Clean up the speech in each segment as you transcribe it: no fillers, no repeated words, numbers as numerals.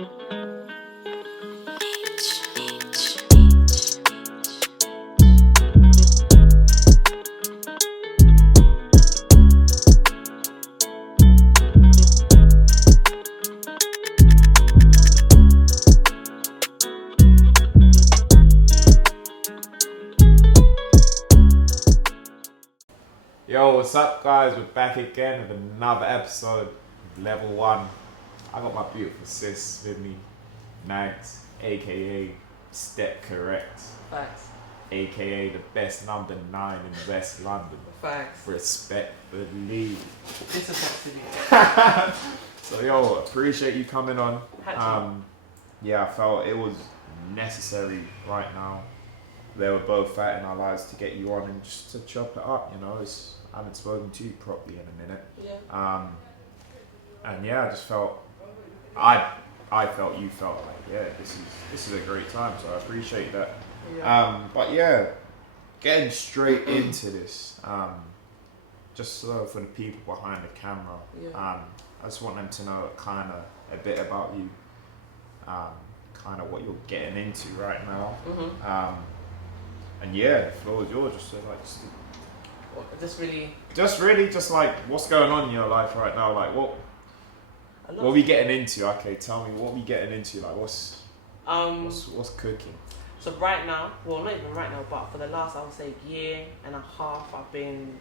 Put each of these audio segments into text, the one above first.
Yo, what's up guys? We're back again with another episode of LevelOne. I got my beautiful sis with me, Magda, aka Step Correct. Facts. Aka the best number 9 in West London. Facts. Respectfully. Disrespectfully. So yo, appreciate you coming on. Yeah, I felt it was necessary right now. They were both fighting our lives to get you on and just to chop it up, you know. I haven't spoken to you properly in a minute. Yeah. And yeah, I just felt, I felt you felt like, yeah, this is a great time, so I appreciate that. Yeah. But yeah, getting straight into this, just so for the people behind the camera, I just want them to know kind of a bit about you, kind of what you're getting into right now. Mm-hmm. And yeah, the floor is yours. Just like what's going on in your life right now? Like what are we getting into? Okay, tell me what we getting into. Like what's cooking? So right now, well, not even right now, but for the last, I would say, year and a half, I've been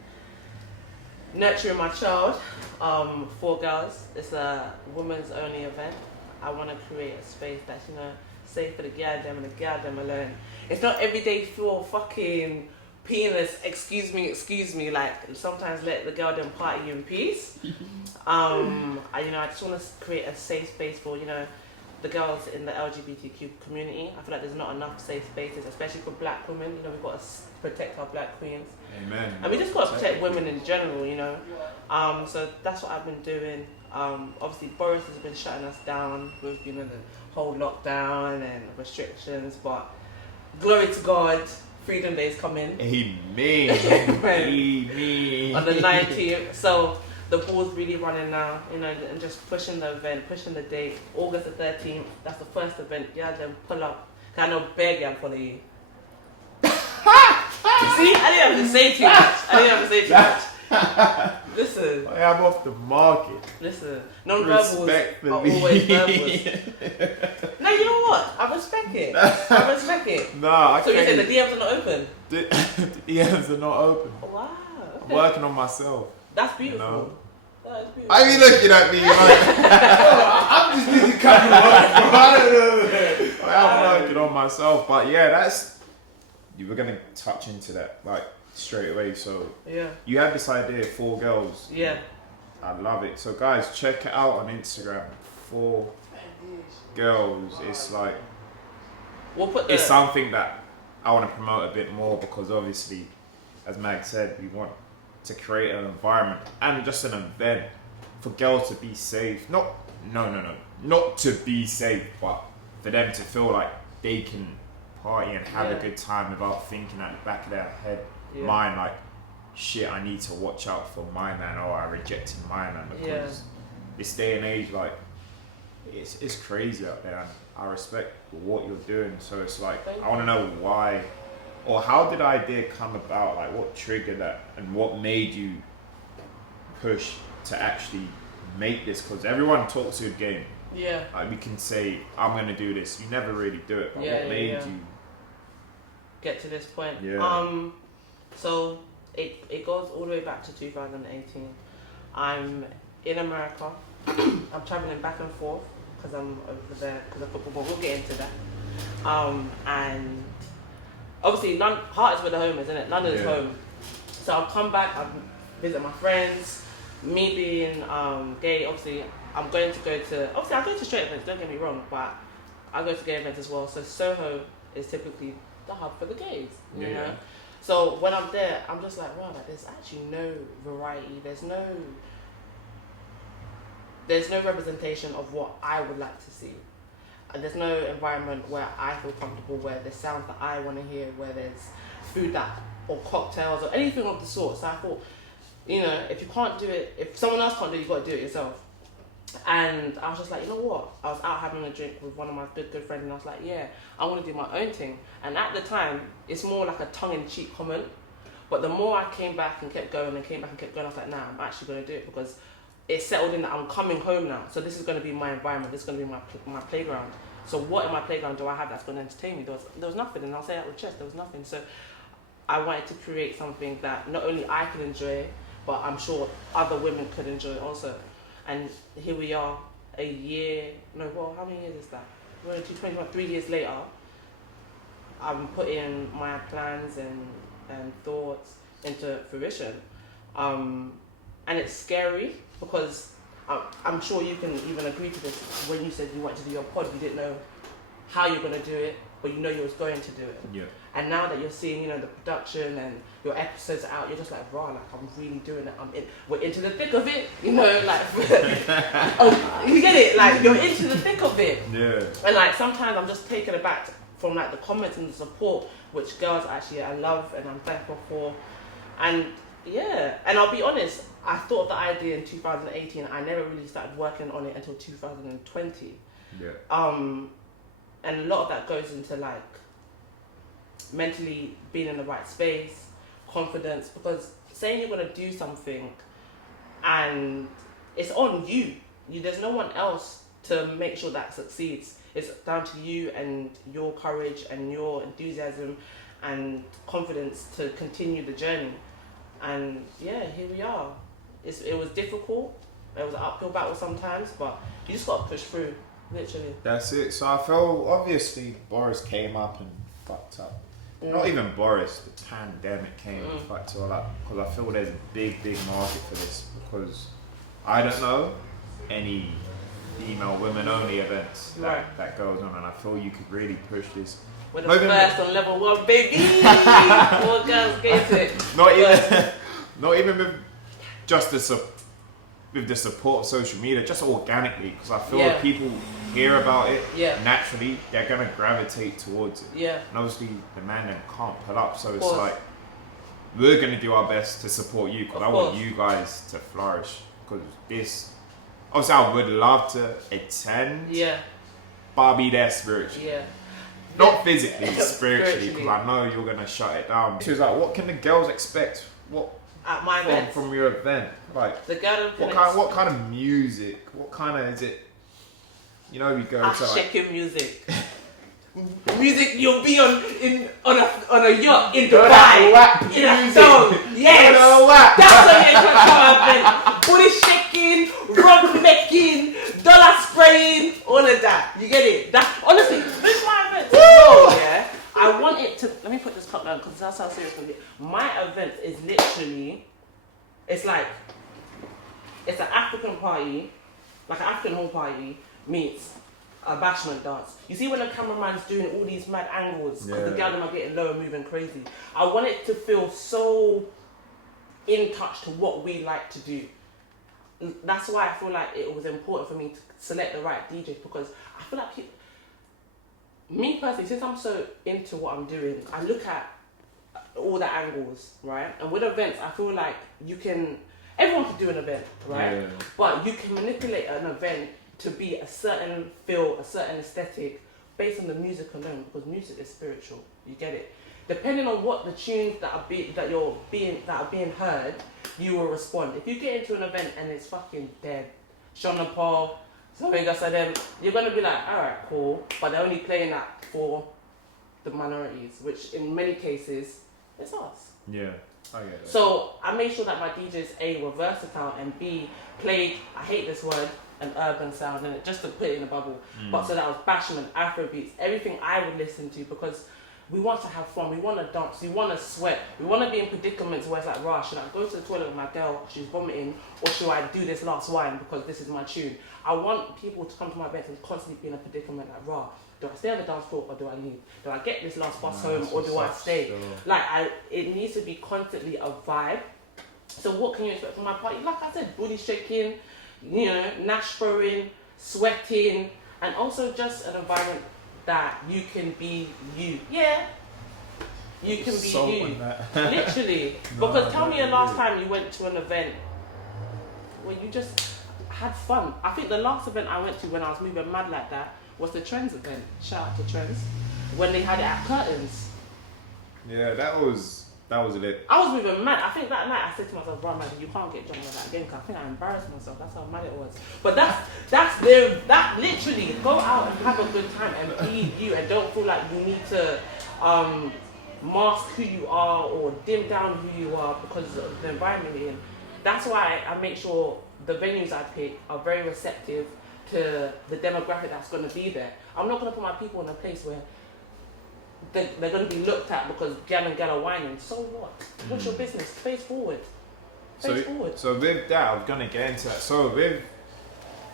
nurturing my child. 4grlzz. It's a women's only event. I want to create a space that's, you know, safe for the girl them and the girl them alone. It's not every day feel fucking penis, excuse me, like sometimes let the girl them party in peace. I just want to create a safe space for, you know, the girls in the LGBTQ community. I feel like there's not enough safe spaces, especially for black women. You know, we've got to protect our black queens. Amen. And we just got to protect women in general, you know. So that's what I've been doing. Obviously Boris has been shutting us down with, you know, the whole lockdown and restrictions, but glory to God, Freedom Day is coming. Amen. On the 19th. So the ball's really running now, you know, and just pushing the event, pushing the date. August the 13th, that's the first event. Yeah, then pull up. Cause I know beg I'm follow you. See, I didn't have to say too much. Listen. I am off the market. Listen. Non-verbals are always verbals. No, you know what? I respect it. Nah, I so can't. So you said the DMs are not open? The DMs are not open. Wow. Okay. I'm working on myself. That's beautiful. You know? That is beautiful. I mean, looking at me like, I'm just busy cutting work, bro. I don't know. I'm working on myself. But yeah, you were going to touch into that, like, straight away. So yeah, you had this idea, 4grlzz. Yeah, I love it. So guys, check it out on Instagram. 4grlzz. It's like it's something that I want to promote a bit more, because obviously, as Mag said, we want to create an environment and just an event for girls to be safe. Not to be safe, but for them to feel like they can party and have a good time without thinking at the back of their head. Mine, like, shit, I need to watch out for my man, or I rejected my man, because this day and age, like, it's crazy out there, and I respect what you're doing. So it's like, I want to know why, or how did the idea come about, like what triggered that, and what made you push to actually make this, because everyone talks a good game. Yeah. Like, we can say, I'm going to do this, you never really do it, but what made you get to this point? Yeah. So it goes all the way back to 2018. I'm in America. I'm traveling back and forth because I'm over there because of football, but we'll get into that. And obviously, heart is where the home is, isn't it? London is home. So I'll come back, I'll visit my friends. Me being gay, obviously, I'm going to go to, obviously I go to straight events, don't get me wrong, but I go to gay events as well. So Soho is typically the hub for the gays, you know? So when I'm there, I'm just like, wow, like, there's actually no variety. There's no representation of what I would like to see. And there's no environment where I feel comfortable, where there's sounds that I want to hear, where there's food or cocktails or anything of the sort. So I thought, you know, if you can't do it, if someone else can't do it, you've got to do it yourself. And I was just like, you know what? I was out having a drink with one of my good friends, and I was like, yeah, I want to do my own thing. And at the time, it's more like a tongue-in-cheek comment. But the more I came back and kept going, I was like, nah, I'm actually going to do it, because it settled in that I'm coming home now. So this is going to be my environment. This is going to be my playground. So what in my playground do I have that's going to entertain me? There was nothing, and I'll say that with chest, there was nothing. So I wanted to create something that not only I could enjoy, but I'm sure other women could enjoy also. And here we are, how many years is that? We're in 2021, 3 years later. I'm putting my plans and thoughts into fruition. And it's scary, because I'm sure you can even agree to this. When you said you wanted to do your pod, you didn't know how you're going to do it, but you know you was going to do it. Yeah. And now that you're seeing, the production and your episodes out, you're just like, rah, like I'm really doing it. We're into the thick of it, like, you get it? Like, you're into the thick of it. Yeah. And like, sometimes I'm just taken aback from like the comments and the support, which girls actually I love and I'm thankful for. And yeah, and I'll be honest, I thought of the idea in 2018. I never really started working on it until 2020. Yeah. And a lot of that goes into like mentally being in the right space, confidence, because saying you're going to do something and it's on you. There's no one else to make sure that succeeds. It's down to you and your courage and your enthusiasm and confidence to continue the journey. And yeah, here we are. It was difficult. It was an uphill battle sometimes, but you just got to push through, literally. That's it. So I feel, obviously, Boris came up and fucked up. Not even Boris, the pandemic came and fucked it all up. Because I feel there's a big market for this. Because I don't know any female women-only events that goes on. And I feel you could really push this. We're the first on LevelOne, baby! 4grlzz, get it. Not even with just with the support of social media, just organically, because I feel if people hear about it, naturally they're gonna gravitate towards it. Yeah. And obviously the man then can't pull up, so it's like we're gonna do our best to support you, because I want you guys to flourish. Because this, obviously, I would love to attend. Yeah. But I'll be there spiritually. Yeah. Not physically, spiritually, because I know you're gonna shut it down. She was like, "What can the girls expect? At my event from your event? Like, the girl what kind of music? What kind of is it? You know, we go to shaking music. Music you'll be on a yacht in Dubai. In a song. Yes. That's what you're booty shaking, rug making, dollar spraying, all of that. You get it? That's honestly, this is my event. Yeah. I want it to. Let me put this cup down because that's how serious it's gonna be. My event is literally, it's like, it's an African party, like an African home party meets a bashment dance. You see when the cameraman's doing all these mad angles because the girls are getting low and moving crazy. I want it to feel so in touch to what we like to do. That's why I feel like it was important for me to select the right DJs, because I feel like me personally, since I'm so into what I'm doing, I look at all the angles, right? And with events, I feel like everyone can do an event, right? Yeah. But you can manipulate an event to be a certain feel, a certain aesthetic, based on the music alone, because music is spiritual. You get it? Depending on what the tunes that are being heard, you will respond. If you get into an event and it's fucking dead, Sean and Paul, something else like them, you're gonna be like, alright, cool, but they're only playing that for the minorities, which in many cases, it's us. Yeah, I get it. So I made sure that my DJs, A, were versatile, and B, played, I hate this word, an urban sound in it, just to put it in a bubble. But so that was bashment, Afrobeats, everything I would listen to, because we want to have fun, we want to dance, we want to sweat, we want to be in predicaments where it's like, rah, should I go to the toilet with my girl, she's vomiting, or should I do this last wine because this is my tune? I want people to come to my events and constantly be in a predicament like, rah, do I stay on the dance floor or do I leave? Do I get this last bus home or do I stay? Sure. Like, it needs to be constantly a vibe. So what can you expect from my party? Like I said, booty shaking, nash throwing, sweating, and also just an environment that you can be you. Yeah. You can be you. Literally. Because tell me the last time you went to an event where you just had fun. I think the last event I went to when I was moving mad like that was the Trends event. Shout out to Trends. When they had it at Curtains. Yeah, that was lit. I was moving mad. I think that night I said to myself, "Bro, man, you can't get drunk like that again." Cause I think I embarrassed myself. That's how mad it was. But that literally go out and have a good time and be you, and don't feel like you need to mask who you are or dim down who you are because of the environment you're in. That's why I make sure the venues I pick are very receptive to the demographic that's going to be there. I'm not going to put my people in a place where they're going to be looked at because gal and gal are whining. So what? What's your business? Face forward. Face forward. So with that, I was going to get into that. So with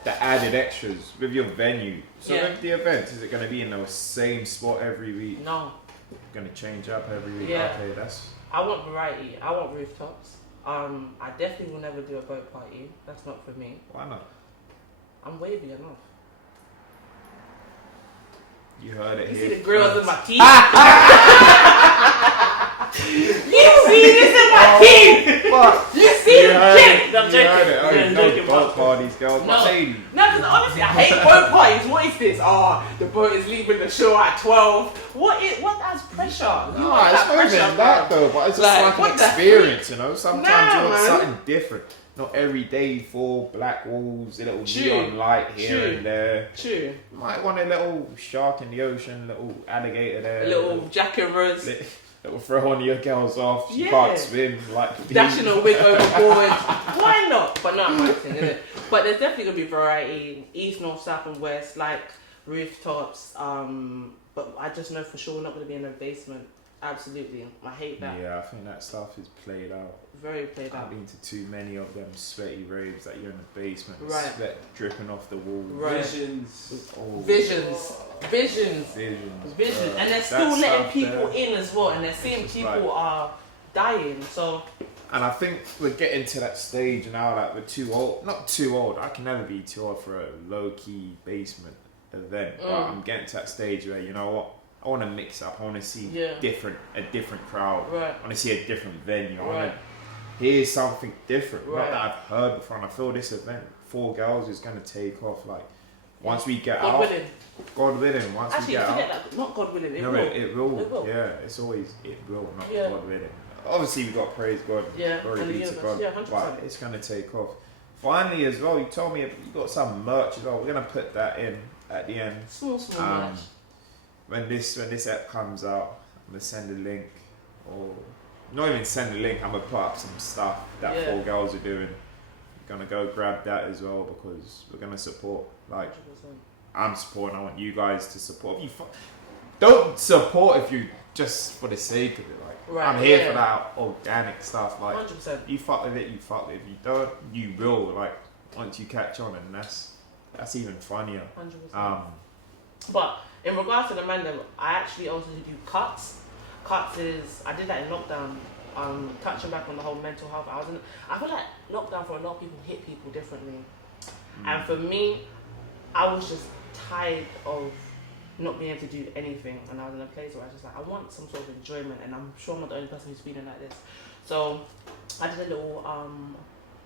the added extras, with your venue, with the event, is it going to be in the same spot every week? No. Going to change up every week? Yeah. Okay, I want variety. I want rooftops. I definitely will never do a boat party. That's not for me. Why not? I'm wavy enough. You heard it you here. See the grills in my teeth? You see this in my teeth? You see the shit? I'm joking. No boat parties, girls. No, because honestly, I hate boat parties. What is this? Oh, the boat is leaving the shore at 12. What adds pressure? No, it's not even that though, but it's just like an experience, you know? Sometimes you want something different. Not every day, 4 black walls, a little neon light here and there. True. You might want a little shark in the ocean, little alligator there. A little Jack and Rose. Little throw one of your girls off. She can't swim. Like dashing a wig overboard. Why not? But not my thing, is it? But there's definitely going to be variety. East, north, south and west, like rooftops. But I just know for sure we're not going to be in a basement. Absolutely. I hate that. Yeah, I think that stuff is played out. Very played out. I've been to too many of them sweaty raves that you're in the basement, right. Sweat dripping off the wall. Right. Visions. And they're still letting people in as well, and they're seeing people are dying. So. And I think we're getting to that stage now that we're too old. Not too old. I can never be too old for a low key basement event. But I'm getting to that stage where, you know what? I want to mix up. I want to see a different crowd. Right. I want to see a different venue. I want to hear something different. Not that I've heard before. And I feel this event, 4grlzz, is going to take off. Like once we get out. God willing. Once we get out. That. Not God willing. It will. It will. Yeah. It's always it will. Not God willing. Obviously, we got to praise God. Glory be to God. Yeah, 100%. But it's going to take off. Finally, as well, you told me you got some merch as well. We're going to put that in at the end. Small merch. When this app comes out, I'm gonna send a link, or not even send a link. I'm gonna put up some stuff that 4grlzz are doing. We're gonna go grab that as well because we're gonna support. Like 100%. I'm supporting. I want you guys to support. Don't support if you just for the sake of it. Like I'm here for that organic stuff. Like 100%. You fuck with it, you fuck with it. If you don't, you will. Like once you catch on, and that's even funnier. 100%. But in regards to the mandem, I actually also do Cutz. Cutz is, I did that in lockdown, touching back on the whole mental health. I feel like lockdown for a lot of people hit people differently. And for me, I was just tired of not being able to do anything. And I was in a place where I was just like, I want some sort of enjoyment. And I'm sure I'm not the only person who's feeling like this. So I did a little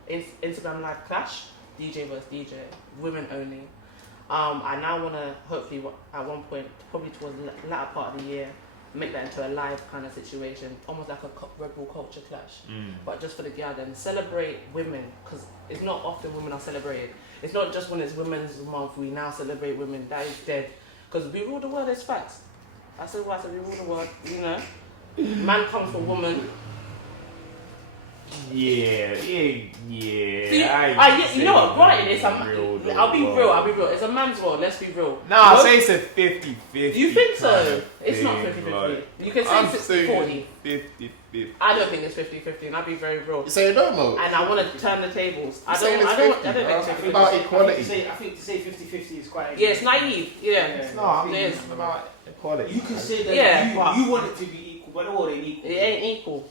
Instagram live clash, DJ versus DJ, women only. I now want to hopefully at one point, probably towards the latter part of the year, make that into a live kind of situation, almost like a Red Bull culture clash, but just for the girl, then celebrate women, because it's not often women are celebrated. It's not just when it's Women's Month we now celebrate women. That is dead, because we rule the world as facts. I said what I said, we rule the world, you know. Man comes for woman. Yeah. See, you know what? Right, I'll be real. It's a man's world. Let's be real. Nah, I say it's a 50-50. You think so? It's not 50-50. You can say it's 60-40. 50-50. I don't think it's 50-50, and I'll be very real. You say no, Mo? And I want to turn the tables. I don't think it's 50-50. About equality. I think to say 50-50 is quite. Yeah, it's naive. Yeah. No, I mean, it's about equality. You can say that you want it to be equal, but all ain't equal. It ain't equal.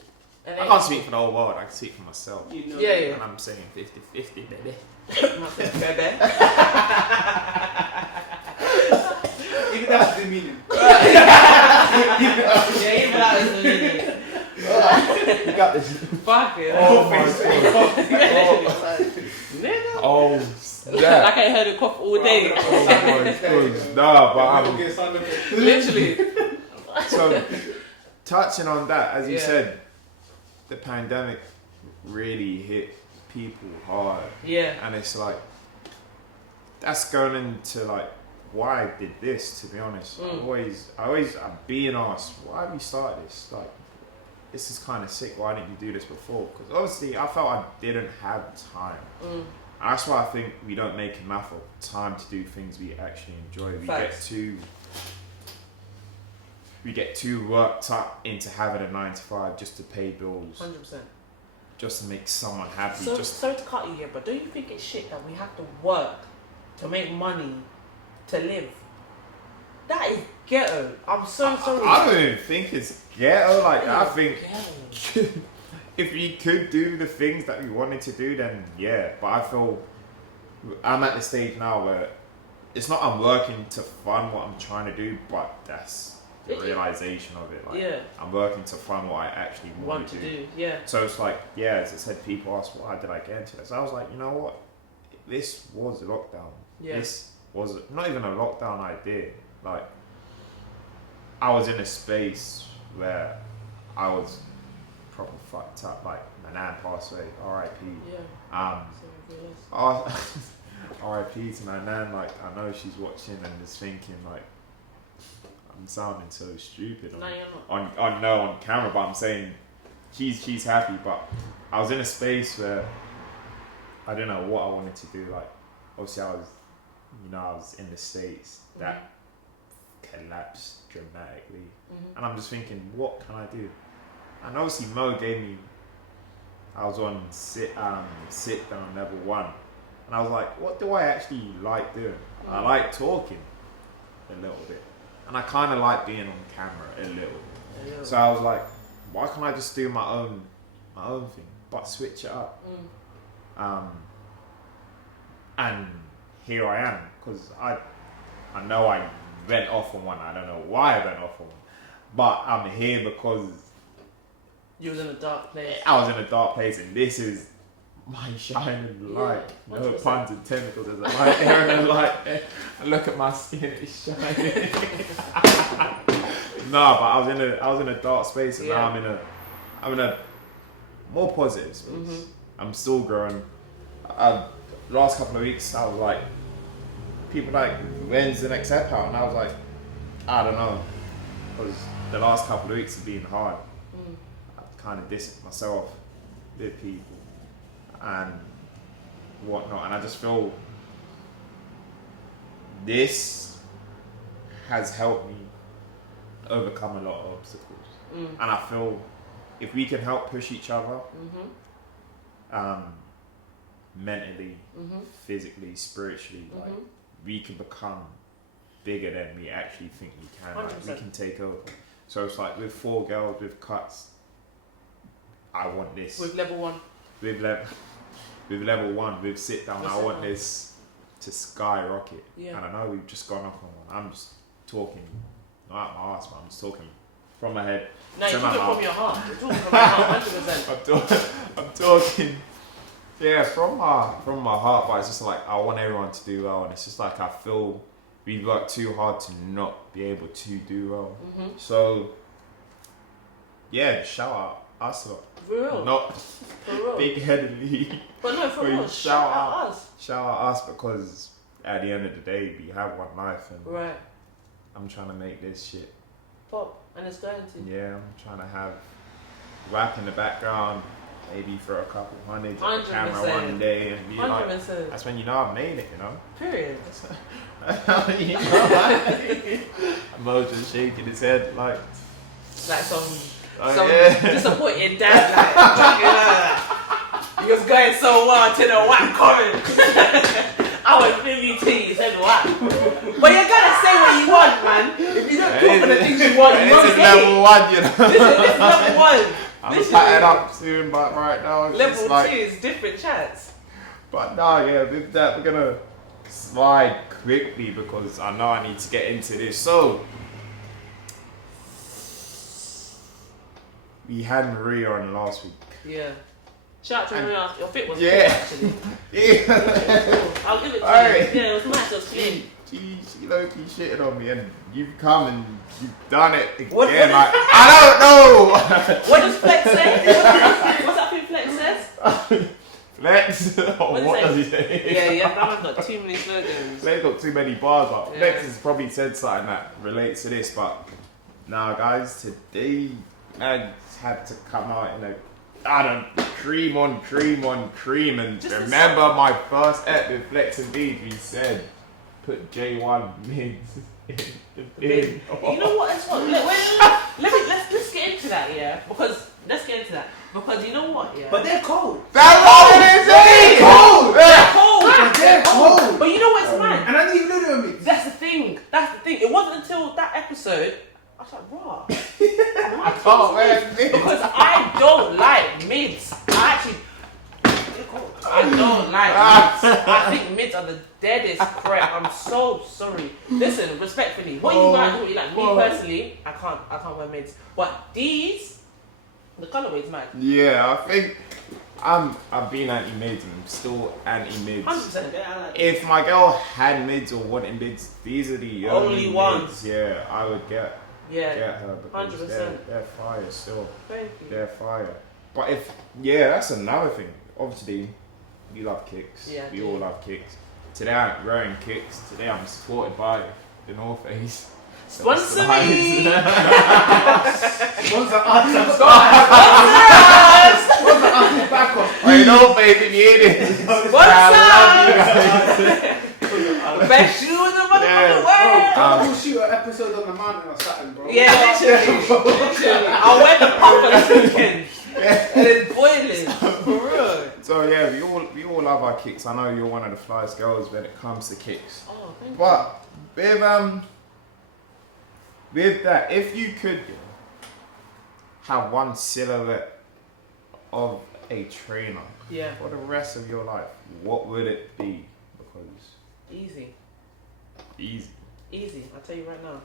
I can't speak for the whole world, I can speak for myself. You know, yeah. And I'm saying 50-50, baby. Even that's the meaning. Even that is the meaning. You got this. Fuck it. Oh my god. Oh, Yeah. Like I heard it cough all day. No, but I'm Literally. so touching on that, as you Yeah. said, the pandemic really hit people hard. Yeah. And it's like, that's going into like, why I did this, to be honest. I'm being asked, why have you started this? Like, this is kind of sick. Why didn't you do this before? Because obviously I felt I didn't have time. That's why I think we don't make enough of time to do things we actually enjoy. We get too worked up into having a 9 to 5 just to pay bills. 100%. Just to make someone happy. So, sorry to cut you here, but don't you think it's shit that we have to work to make money to live? That is ghetto. I'm so sorry. I don't even think it's ghetto. Like, I think ghetto. if we could do the things that we wanted to do, then yeah. But I feel I'm at the stage now where it's not I'm working to fund what I'm trying to do, but that's the realization of it. Like, I'm working to fund what I actually want to do. Yeah. So it's like, yeah, as I said, people ask, why did I get into this? I was like, you know what? This was a lockdown. Yeah. This was not even a lockdown idea. Like, I was in a space where I was proper fucked up. Like, my nan passed away, R.I.P. Yeah. R.I.P. to my nan. Like, I know she's watching and is thinking, like, I'm sounding so stupid No, you're not. on camera, but I'm saying she's happy. But I was in a space where I didn't know what I wanted to do. Like, obviously I was in the States. That collapsed dramatically. And I'm just thinking, what can I do? And obviously Mo gave me, I was on sit down LevelOne, and I was like, what do I actually like doing? I like talking a little bit, and I kind of like being on camera a little bit. So I was like, why can't I just do my own thing, but switch it up? And here I am, because I know I went off on one. I don't know why I went off on one, but I'm here because you was in a dark place. I was in a dark place, and this is my shining light. No 100%. Puns intended. There's a light there and a light there. And look at my skin; it's shining. No, but I was in a dark space, and now I'm in a more positive space. I'm still growing. Last couple of weeks, I was like, people like, when's the next ep out? And I was like, I don't know, because the last couple of weeks have been hard. I've kind of distanced myself with people and whatnot, and I just feel this has helped me overcome a lot of obstacles. And I feel if we can help push each other, mentally, physically, like, we can become bigger than we actually think we can. Like, we can take over. So it's like with 4grlzz, with Cutz, I want this. With LevelOne. With LevelOne, with sit down, I want this to skyrocket. And I know we've just gone off on one. I'm just talking, not out my ass, but I'm just talking from my head. No, you're talking from your heart. You're talking from your heart, 100%. I'm talking, yeah, from my heart, but it's just like, I want everyone to do well, and it's just like, I feel we work too hard to not be able to do well. So, yeah, shout out us lot. For real. Not for real. Big-headedly. But no, for real, shout out us. Shout out us, because at the end of the day, we have one life, and I'm trying to make this shit pop, and it's going to. Yeah, I'm trying to have rap in the background, maybe for a couple hundred on the camera one day, and be 100%. Like, that's when you know I've made it, you know? Period. You know, like, Mo's just shaking his head like some disappointed dad, like, you was going so well to the whack comment. I was really to you said what? But you gotta say what you want, man. If you don't talk for the things you want, you won't say LevelOne, you know. This is level 1. I'm patting up soon, but right now it's level 2 like, is different chats. But no, yeah, with that we're gonna slide quickly because I know I need to get into this. So we had Maria on last week. Yeah. Shout out to everyone else. Your fit was Yeah. cool, actually. Yeah. I'll give it to Alright. you. Yeah, it was nice. It was clean. She low-key shitted on me, and you've come and you've done it again. What- Like, I don't know. What does Flex say? What's that thing Flex says? Flex. Oh, what does he say? Yeah, that man's got too many slogans. Flex got too many bars, but Yeah. Flex has probably said something that relates to this. But now, guys, today I had to come out in a cream on cream, and Just remember my first ep with Flex and Beat, we said put J1 mids in the bin. You know what? That's what. Let's get into that, yeah. Because you know what, yeah. But they're cold. That's all it is. They're cold. They're cold. They're cold. But you know what's mad? And I didn't even know they were mixed. That's the thing. It wasn't until that episode I was like, raw. I can't wear mids. Because I don't like mids. I don't like mids. I think mids are the deadest crap. I'm so sorry. Listen, respectfully, what you guys do, like me personally, I can't wear mids. But these, the colorway's mad. Yeah, I think I've been anti-mids and I'm still anti-mids. 100%. Yeah, I like it. If my girl had mids or wanted mids, these are the Only only ones. mids, yeah, I would get her because 100%. they're fire still. Thank you. They're fire. But that's another thing. Obviously, we love kicks. Yeah, we do. all love kicks. Today I'm wearing kicks. Today I'm supported by the North Face. Sponsor me! Sponsor us. Sponsor us. Back off. Hey, North Face, if you hear this. Best shoe in the motherfucking world! We'll shoot an episode on the mountain or something, bro. Yeah, literally. I'll wear the pump this weekend. And it's boiling. For real. So yeah, we all love our kicks. I know you're one of the flyest girls when it comes to kicks. Oh, thank you. But with that, if you could have one silhouette of a trainer for the rest of your life, what would it be? Because Easy. I'll tell you right now.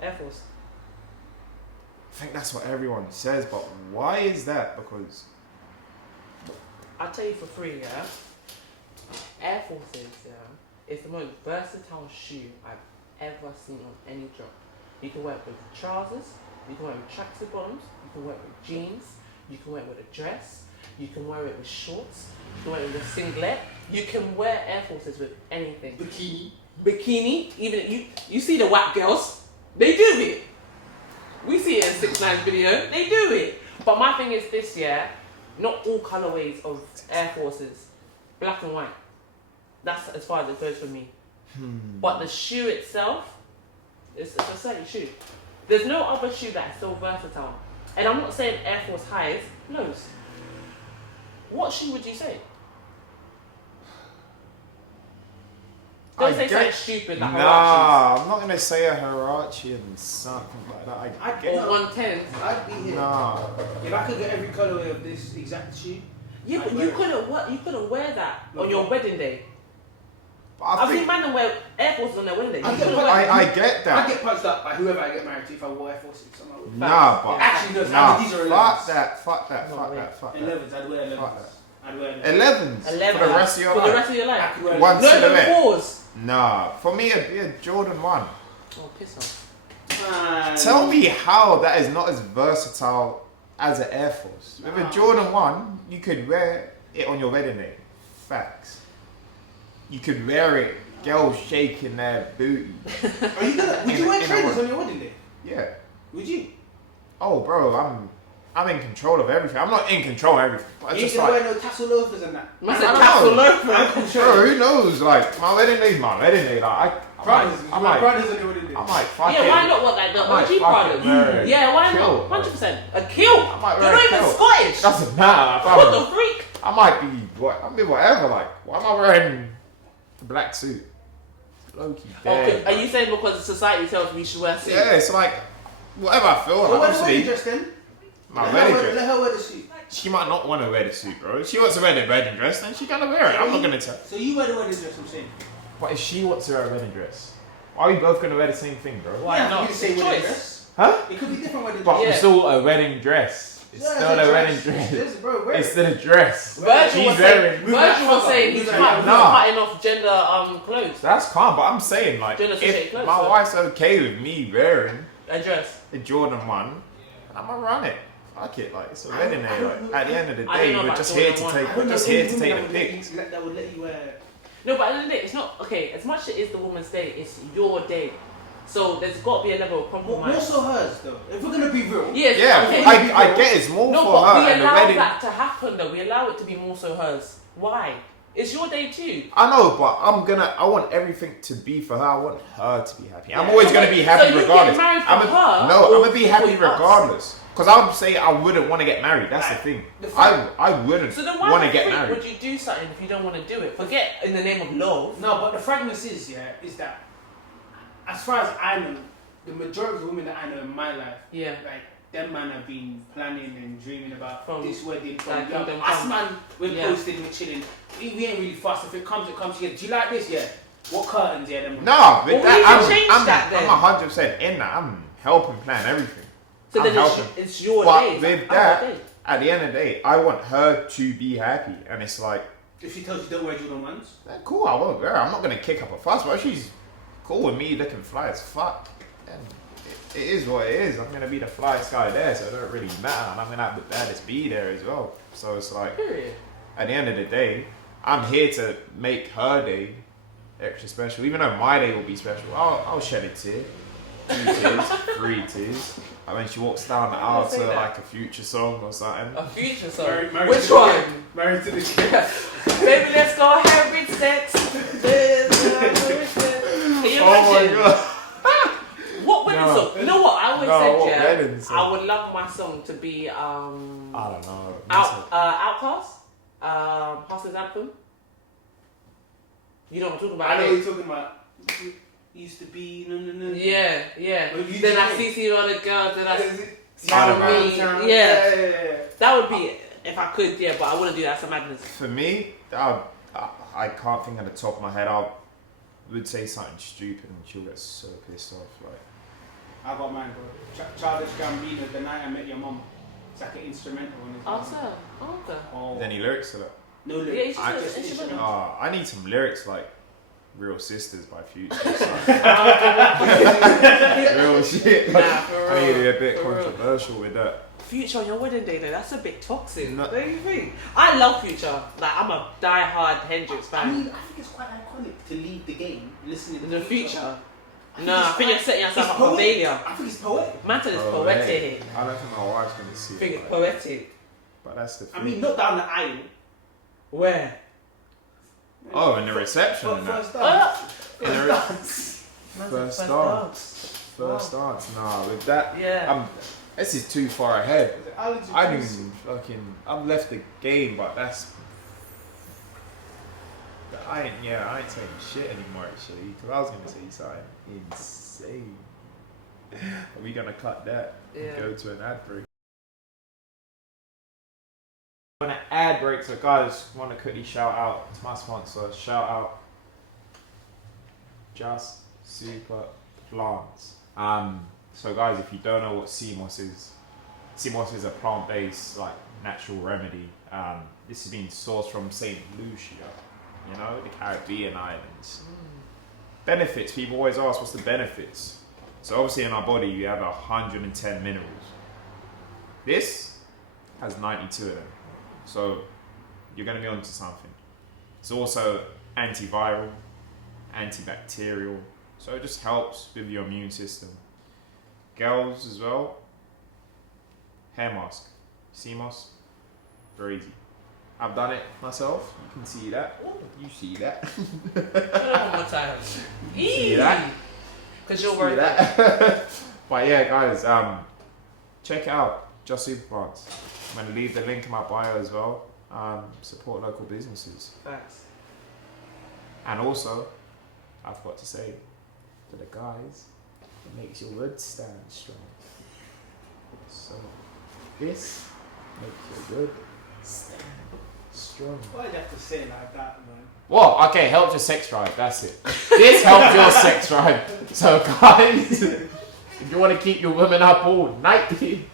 Air Force. I think that's what everyone says, but why is that? Because I'll tell you for free, yeah. Air Forces, it's the most versatile shoe I've ever seen on any drop. You can wear it with trousers, you can wear it with tracksuit bottoms, you can wear it with jeans, you can wear it with a dress, you can wear it with shorts, you can wear it with a singlet, you can wear Air Forces with anything. Bikini, even you see the whack girls, they do it. We see it in 6ix9ine's video, they do it. But my thing is this year, not all colorways of Air Forces, black and white. That's as far as it goes for me. But the shoe itself, it's a certain shoe. There's no other shoe that is so versatile. And I'm not saying Air Force highs, lows. What shoe would you say? Don't say something stupid like Huaraches. I'm not gonna say a Huarache and something like that. I get Or 110s. I'd be here. Nah. If I could get every colorway of this exact shoe. Yeah, but you couldn't wear that on your wedding day. But I've seen man wear Air Forces on their wedding day. I get that. I get punched up by whoever I get married to if I wore Air Forces. Nah, but actually, no, these are 11s. fuck that. 11s, I'd wear 11s. I'd wear 11s. 11 for the rest of your life. For the rest of your life. I could wear One 11s. No, silhouette. no fours. Nah, for me it'd be a Jordan 1. Oh, piss off. Tell me how that is not as versatile as an Air Force. With a Jordan 1, you could wear it on your wedding day. Facts. You could wear it, girls shaking their booty. Are you gonna? Would you wear trainers on your wedding day? Yeah. Would you? Oh, bro, I'm in control of everything. I'm not in control of everything. But You just can like, wear no tassel loafers and that. Man I said don't tassel know. loafer. bro, who knows? Like, my wedding day's my wedding day. Like, Brothers I might on your wedding day. I might fuck Yeah, it. why not? What, like the I might OG fucking brothers? wear it. Yeah, why Kill, not? 100%. A kill. I might They're wear not a even kill. Scottish. Doesn't matter. What the freak? I might be what? I mean, whatever. Like, why am I wearing a black suit? Low-key dead. Okay, are you saying because society tells me you should wear suits? Yeah, it's like whatever I feel. Well, Like, wear the wedding obviously, dress then. my wedding dress. Let her wear the suit. She might not want to wear the suit, bro. If she wants to wear the wedding dress, then she gonna wear it. I'm not gonna tell. So you wear the wedding dress, I'm saying. But if she wants to wear a wedding dress, are we both gonna wear the same thing, bro? Why Yeah, not? you can say It's wedding choice. dress. Huh? It could be different wedding But dress. Yeah. it's still a wedding dress. It's still a wedding dress. Bro, it's still a dress. Virgil was saying, he's Nah. cutting off gender clothes. That's calm, but I'm saying like, if my wife's okay with me wearing a dress, the Jordan 1, I'm gonna run it. Fuck it, like it's a wedding day. Like, at the end of the day, we're just here to take the pics. That would let you wear. No, but at the end of the day, it's not okay. As much as it is the woman's day, it's your day. So there's got to be a level of compromise. More so hers, though. If we're gonna be real. Yes, yeah, okay. I get it's more for her. We and the allow wedding. that to happen, though. We allow it to be more so hers. Why? It's your day too. I know, but I want everything to be for her. I want her to be happy. I'm always gonna be happy regardless. I'm gonna be happy regardless. Because I would say I wouldn't want to get married. That's the thing. I wouldn't want to get married. Would you do something if you don't want to do it? Forget in the name of love. No, but the frankness is that as far as I know, the majority of the women that I know in my life, like them man have been planning and dreaming about this wedding from young. Us man, we're posting, we're chilling. We ain't really fast. If it comes, it comes. Do you like this? Yeah. What curtains? Yeah. Them. No, but I'm 100% in that. I'm helping plan everything. So then it's your day. But with that, at the end of the day, I want her to be happy, and it's like if she tells you don't wear Jordan 1s, cool. I won't wear her. I'm not gonna kick up a fuss, but she's cool with me looking fly as fuck. And it is what it is. I'm gonna be the flyest guy there, so it don't really matter. And I'm gonna have the baddest be there as well. So it's like, at the end of the day, I'm here to make her day extra special. Even though my day will be special, I'll shed a tear, 2 tears, 3 tears. And when she walks down the aisle to like a Future song or something. A Future song? Which one? Married to the Kid. Baby, let's go have sex. Can you imagine? Oh my god. What wedding song? You know what? I always said, I would love my song to be, I don't know. Outcast. Hustler's Anthem. You know what I'm talking about? I know what you're talking about. Used to be Yeah. Then I see all the girls, then yeah. That would be it. If I could, but I wouldn't do that. That's a madness. For me, I can't think at the top of my head. I would say something stupid and she'll get so pissed off. Like, I got mine, bro. Childish Gambino, The Night I Met Your Mom. It's like an instrumental one. Okay. Is there any lyrics to that? No lyrics. Yeah, it's just instrumental. I need some lyrics like Real Sisters by Future. Real shit. I need to be a bit controversial with that. Future on your wedding day, though, that's a bit toxic. Don't you think? I love Future. Like, I'm a die-hard Hendrix fan. I mean, I think it's quite iconic to leave the game listening to the Future. I think you're setting yourself up for failure. I think it's poetic. Mantle is poetic. I don't think my wife's going to see it. I think it's poetic. But that's the thing. I mean, not down the aisle. Where? Oh, in the reception. First dance. First dance. Nah, with that, this is too far ahead. I've left the game, but I ain't saying shit anymore actually, because I was gonna say something insane. Are we gonna cut that and go to an ad break? On an ad break, so guys, want to quickly shout out to my sponsor. Shout out Just Super Plants. So guys, if you don't know what CMOS is a plant-based like natural remedy. This has been sourced from St. Lucia, you know, the Caribbean islands. Benefits, people always ask what's the benefits. So obviously in our body you have 110 minerals. This has 92 of them. So you're going to be onto something. It's also antiviral, antibacterial, so it just helps with your immune system. Girls as well, hair mask, CMOS, very easy. I've done it myself, you can see that. You see that. One more time. See that? Because you're worth it. But yeah guys, check it out, Just Super Plants. I'm going to leave the link in my bio as well. Support local businesses. Thanks. And also, I've got to say to the guys, it makes your wood stand strong. So this makes your wood stand strong. Why'd you have to say it like that, man? Well, okay, helps your sex drive, that's it. This helps your sex drive. So guys, if you want to keep your women up all night, you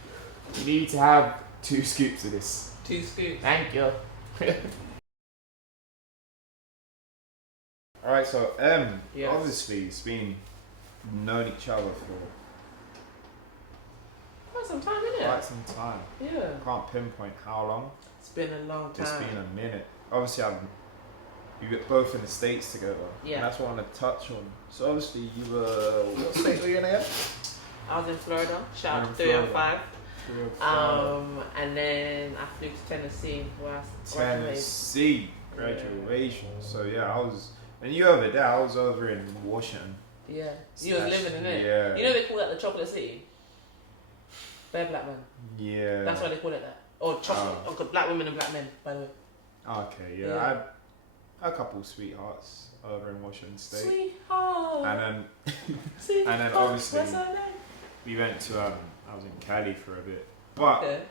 need to have 2 scoops of this. 2 scoops. Thank you. Alright, so obviously it's been known each other for quite some time, innit? Quite some time. Yeah. Can't pinpoint how long. It's been a long time. It's been a minute. Obviously we were both in the States together. Yeah. And that's what I want to touch on. So obviously you were, what state were you in again? I was in Florida. Shout out to 305. And then I flew to Tennessee. Tennessee graduation. Yeah. So yeah, and you over there, I was over in Washington. Yeah. You was living in it. Yeah. You know they call that the chocolate city? Bare black man. Yeah. That's why they call it that. Or chocolate. Or black women and black men, by the way. Okay, yeah. I had a couple of sweethearts over in Washington State. Sweetheart. And then obviously we went to I was in Cali for a bit. But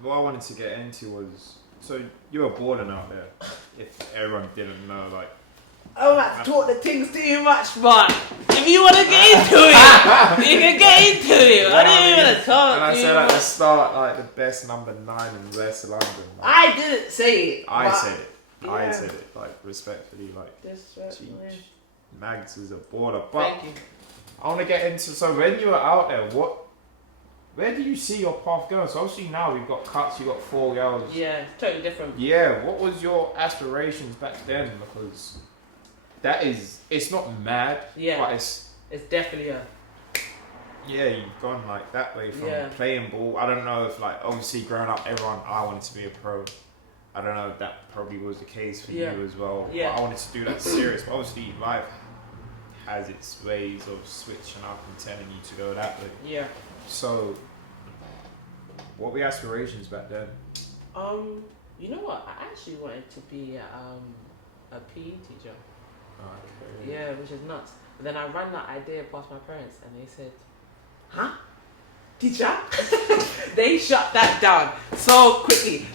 what I wanted to get into was, so you were balling out there. If everyone didn't know, like. Oh, I talk the things too much, but if you want to get into it, you can get into it. I don't even want to talk. And I said at the start, like the best number 9 in West London. Like, I didn't say it. I said it. Yeah. I said it, like respectfully, like. Disrespectfully. Mags is a baller, but thank you. I want to get into. So when you were out there, where do you see your path going? So obviously now we've got Cutz, you got 4grlzz. Yeah, totally different. Yeah, what was your aspirations back then? Because it's not mad, but it's definitely yeah, you've gone like that way from playing ball. I don't know if like obviously growing up, I wanted to be a pro. I don't know if that probably was the case for you as well. Yeah. But I wanted to do that serious. But obviously life has its ways of switching up and telling you to go that way. Yeah. So, what were your aspirations back then? You know what? I actually wanted to be a PE teacher. Okay. Yeah, which is nuts. But then I ran that idea past my parents, and they said, "Huh, teacher?" They shut that down so quickly.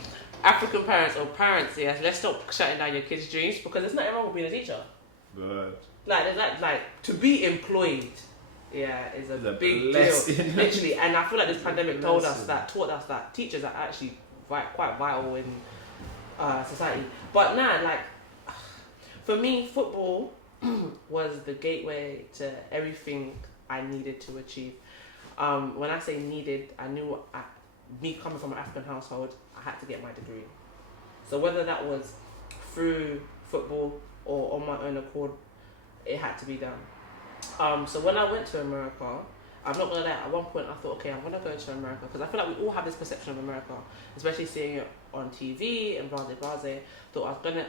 African parents or parents, let's stop shutting down your kids' dreams because there's nothing wrong with being a teacher. But like to be employed, is a big deal, literally. And I feel like this pandemic taught us that teachers are actually quite vital in society. But like for me, football was the gateway to everything I needed to achieve. When I say needed, I knew me coming from an African household, I had to get my degree. So whether that was through football or on my own accord, it had to be done. So when I went to America, I'm not gonna lie, at one point I thought, okay, I'm gonna go to America because I feel like we all have this perception of America, especially seeing it on TV and blase. Thought I was gonna,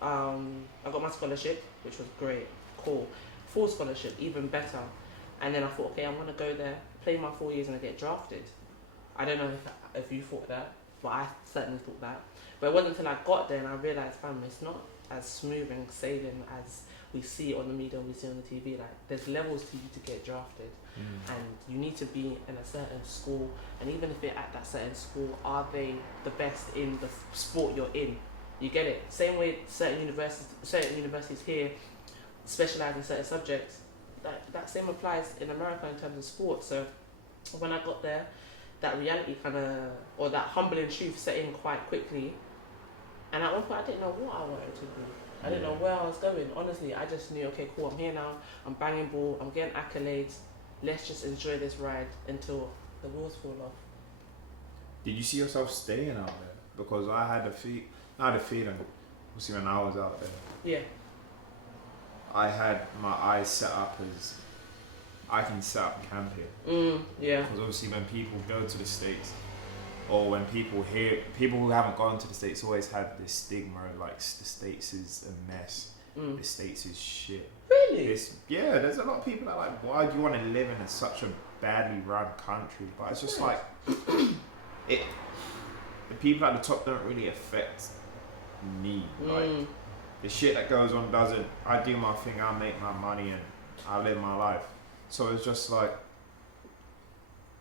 I got my scholarship, which was great, cool. Full scholarship, even better. And then I thought, okay, I'm gonna go there, play my 4 years and I get drafted. I don't know if you thought that, but I certainly thought that. But it wasn't until I got there and I realised, fam, it's not as smooth and sailing as we see on the media, we see on the TV. Like, there's levels to you to get drafted, and you need to be in a certain school. And even if you're at that certain school, are they the best in the sport you're in? You get it? Same way certain universities here specialise in certain subjects. That same applies in America in terms of sports. So when I got there, that reality or that humbling truth set in quite quickly. And at one point, I didn't know what I wanted to do. I didn't know where I was going. Honestly, I just knew, okay, cool, I'm here now. I'm banging ball. I'm getting accolades. Let's just enjoy this ride until the wheels fall off. Did you see yourself staying out there? Because I had a feeling, obviously when I was out there. Yeah. I had my eyes set up as I can set up camp here. Yeah. Because obviously when people go to the States, or when people who haven't gone to the States always have this stigma of like the States is a mess. The States is shit. Really? There's a lot of people that are like, why do you want to live in such a badly run country? But it's just like, the people at the top don't really affect me. Like, the shit that goes on doesn't. I do my thing, I make my money, and I live my life. So it's just like,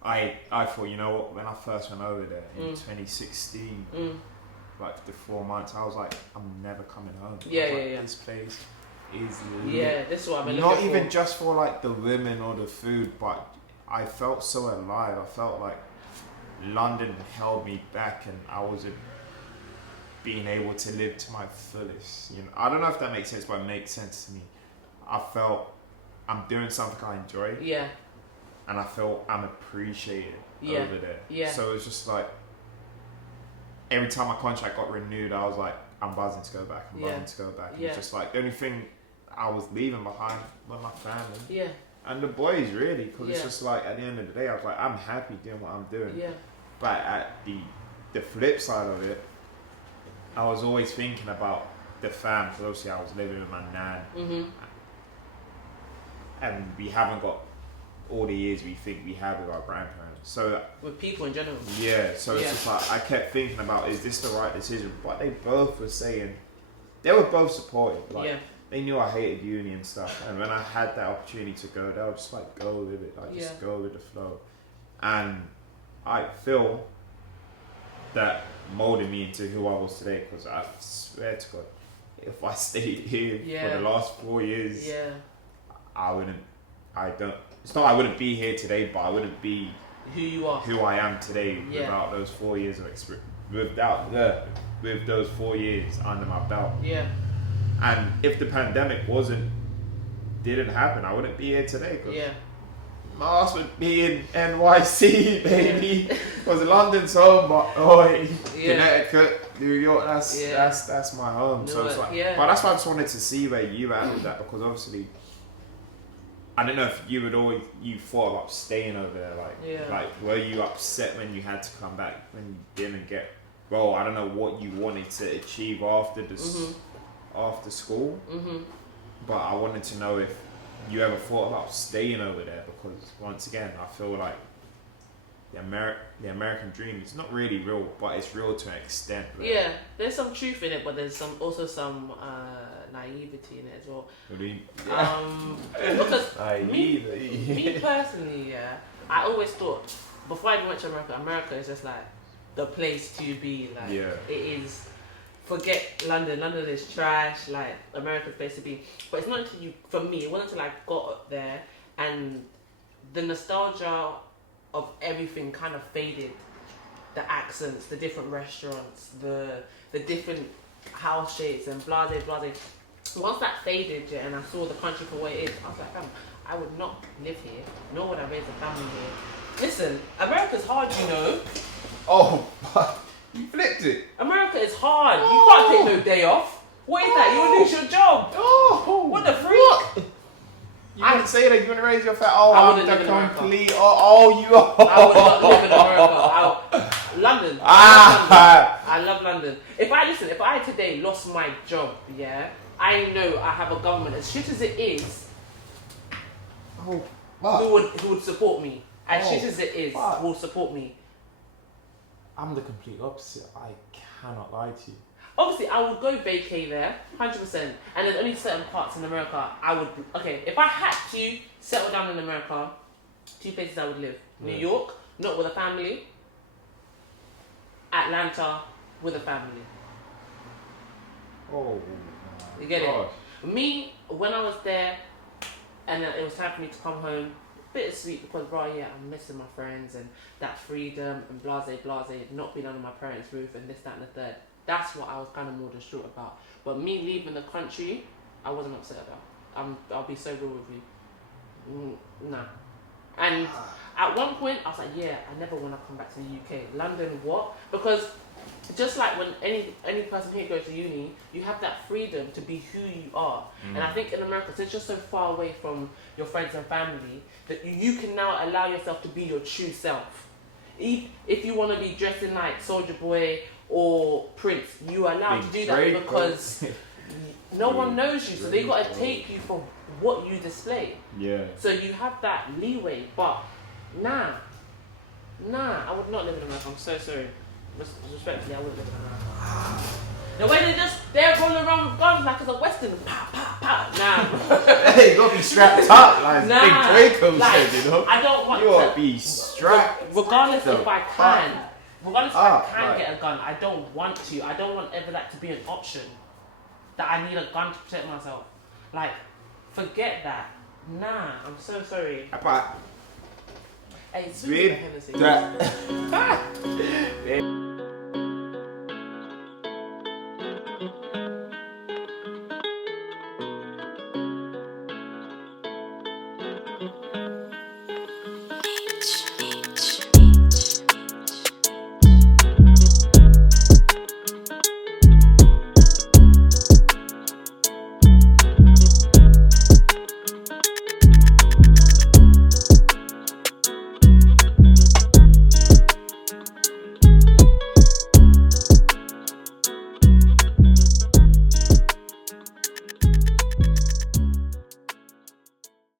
I thought, you know what, when I first went over there in 2016, like the 4 months, I was like, I'm never coming home. This place is lit. Yeah, this is what I've been Not looking even for. just for like the women or the food, but I felt so alive. I felt like London held me back and I wasn't being able to live to my fullest. You know, I don't know if that makes sense, but it makes sense to me. I felt I'm doing something I enjoy. Yeah. And I felt I'm appreciated over there. Yeah. So it's just like every time my contract got renewed, I was like, I'm buzzing to go back. I'm buzzing to go back. And it's just like the only thing I was leaving behind was my family. Yeah. And the boys, really, because it's just like at the end of the day, I was like, I'm happy doing what I'm doing. Yeah. But at the flip side of it, I was always thinking about the fam, because obviously I was living with my nan. Mm-hmm. And we haven't got all the years we think we have with our grandparents. So with people in general. Yeah, so it's just like, I kept thinking about, is this the right decision? But they both were saying, they were both supportive. Like, they knew I hated uni and stuff. And when I had that opportunity to go, they were just like, go with it. Like, just go with the flow. And I feel that molded me into who I was today, because I swear to God, if I stayed here for the last 4 years, it's not I wouldn't be here today, but I wouldn't be who you are, who I am today without those 4 years of experience, with those 4 years under my belt. Yeah. And if the pandemic didn't happen, I wouldn't be here today. Cause my ass would be in NYC, baby. Because London's home, but Connecticut, New York, that's my home. No, so it's like, but that's why I just wanted to see where you at with that, because obviously, I don't know if you thought about staying over there, like were you upset when you had to come back, when you didn't get, well, I don't know what you wanted to achieve after after school, but I wanted to know if you ever thought about staying over there, because once again, I feel like the American dream is not really real, but it's real to an extent. Right? Yeah, there's some truth in it, but there's also some naivety in it as well. Because me personally, I always thought, before I even went to America is just like the place to be. Like it is. Forget London. London is trash. Like, America's place to be. But it's not until for me, it wasn't until I got up there and the nostalgia of everything kind of faded. The accents, the different restaurants, the different house shapes and blase. Once that faded, and I saw the country for what it is, I was like, I would not live here, nor would I raise a family here. Listen, America's hard, you know. Oh, you flipped it. America is hard. You can't take no day off. What is that? You'll lose your job. What the freak? What? You wouldn't say that. You wouldn't raise your fat. Oh, I I'm the complete. Oh, you are. I would not live in America. London. I love London. If I today lost my job, I know I have a government, as shit as it is, who would support me. As shit as it is, will support me. I'm the complete opposite. I cannot lie to you. Obviously, I would go vacay there, 100%. And there's only certain parts in America I would... Okay, if I had to settle down in America, 2 places I would live. New York, not with a family. Atlanta, with a family. Oh, you get it? Me, when I was there, and it was time for me to come home, bittersweet, because I'm missing my friends and that freedom and blase, not being under my parents' roof and this, that and the third. That's what I was kind of more distraught about. But me leaving the country, I wasn't upset about. I'll be so real with you. Nah. And at one point, I was like, I never want to come back to the UK. London, what? Because just like when any person here goes to uni, you have that freedom to be who you are. And I think in America, since you're so far away from your friends and family, that you can now allow yourself to be your true self. If you want to be dressing like Soulja Boy or Prince, you are allowed to do that because no one knows you. So they got to take you for what you display. Yeah. So you have that leeway. But nah, I would not live in America. I'm so sorry. Respectfully, I wouldn't live in America. The way they're rolling around with guns like it's a western, pa pa pa. Nah. Hey, you gotta be strapped up, like Big Draco said, you know. I don't want you gotta be strapped. Regardless if I can get a gun, I don't want to. I don't want ever that to be an option. That I need a gun to protect myself. Like, forget that. Nah, I'm so sorry. Hey, Babe, that.